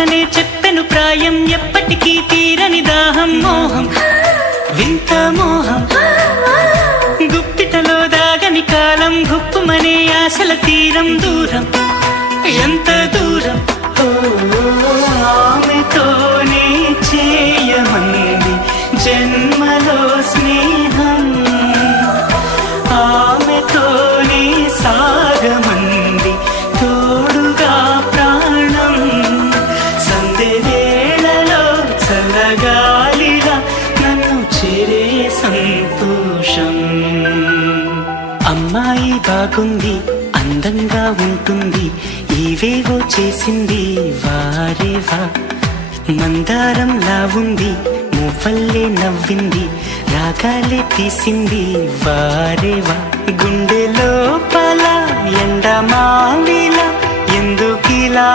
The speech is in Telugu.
మాటనే చెప్పెను ప్రాయం ఎప్పటికీ తీరని దాహం మోహం. వింత మోహం. గుప్పిటలో దాగని కాలం గుప్పుమనే ఆశల తీరం దూరం. ఎంత దూరం? ఆమెతో చల్లగాలిగా నన్ను చేరే సంతోషం. అమ్మాయి బాగుంది అందంగా ఉంటుంది ఇవేవో చేసింది వారేవా? మందారంలా ఉంది మువ్వల్లే నవ్వింది రాగాలే తీసింది వారేవా? గుండె లోపల ఎండమావిలా ఎందుకిలా